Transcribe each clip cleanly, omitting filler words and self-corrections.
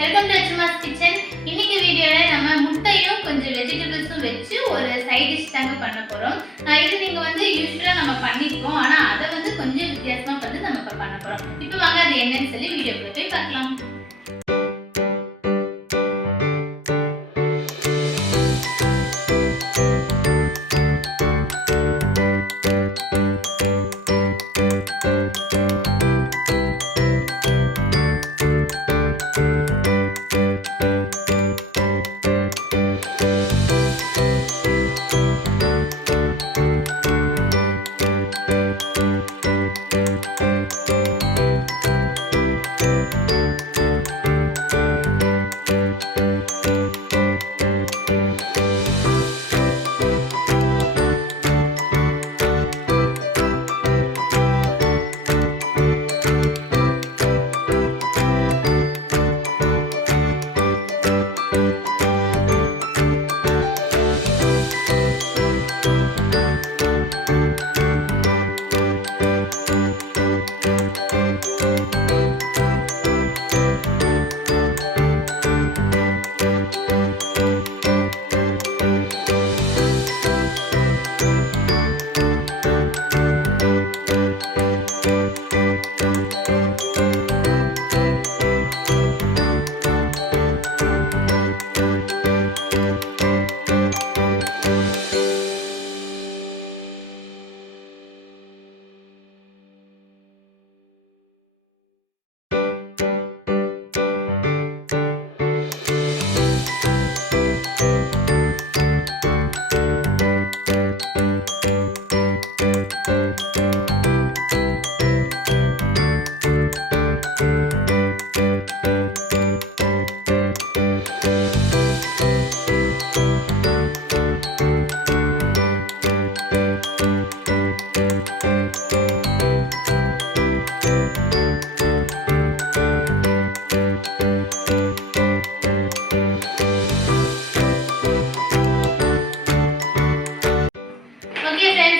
Welcome to Achuma's கிச்சன். இன்னைக்கு வீடியோல நம்ம முட்டையும் கொஞ்சம் வெஜிடபிள்ஸும் வச்சு ஒரு சைட் டிஷ் தாங்க பண்ண போறோம். இது நீங்க யூசுவலா நம்ம பண்ணிருக்கோம், ஆனா அதை கொஞ்சம் வித்தியாசமா நம்ம இப்ப பண்ண போறோம். இப்போ வாங்க அது என்னன்னு சொல்லி வீடியோக்குள்ள போய் பார்க்கலாம்.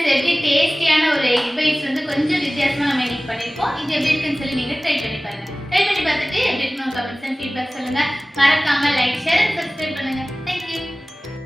எப்படி டேஸ்டியான ஒரு எக் பைட்ஸ் கொஞ்சம் வித்தியாசமா நம்ம இன்னைக்கு பண்ணிருக்கோம். இது எப்படி இருக்குன்னு சொல்லி நீங்க ட்ரை பண்ணி பாருங்க. ட்ரை பண்ணி பார்த்துட்டு எப்படி இருக்குன்னு கமெண்ட்ஸ் அண்ட் ஃபீட்பேக் சொல்லுங்க. மறக்காம லைக், ஷேர் அண்ட் சப்ஸ்கிரைப் பண்ணுங்க. Thank you.